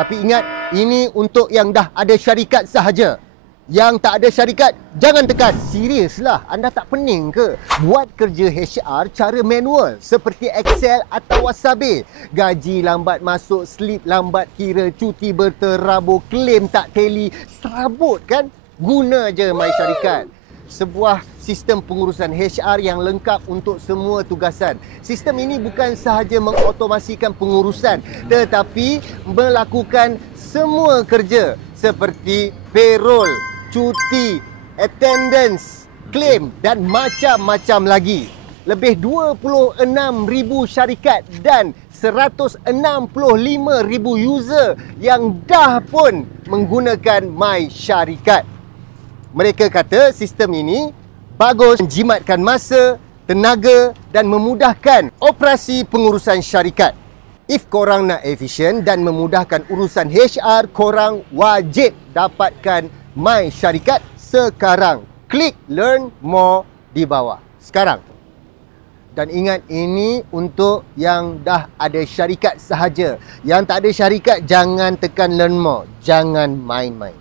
Tapi ingat, ini untuk yang dah ada syarikat sahaja. Yang tak ada syarikat, jangan tekan. Seriuslah, anda tak pening ke? Buat kerja HR cara manual seperti Excel atau Wasabi. Gaji lambat masuk, slip lambat kira, cuti berterabur, claim tak tally. Serabut kan? Guna je MySyarikat. Sebuah sistem pengurusan HR yang lengkap untuk semua tugasan. Sistem ini bukan sahaja mengautomasikan pengurusan, tetapi melakukan semua kerja seperti payroll, cuti, attendance, claim dan macam-macam lagi. Lebih 26,000 syarikat dan 165,000 user yang dah pun menggunakan MySyarikat. Mereka kata sistem ini bagus menjimatkan masa, tenaga dan memudahkan operasi pengurusan syarikat. If korang nak efisien dan memudahkan urusan HR, korang wajib dapatkan MySyarikat sekarang. Klik learn more di bawah sekarang. Dan ingat, ini untuk yang dah ada syarikat sahaja. Yang tak ada syarikat, jangan tekan learn more. Jangan main-main.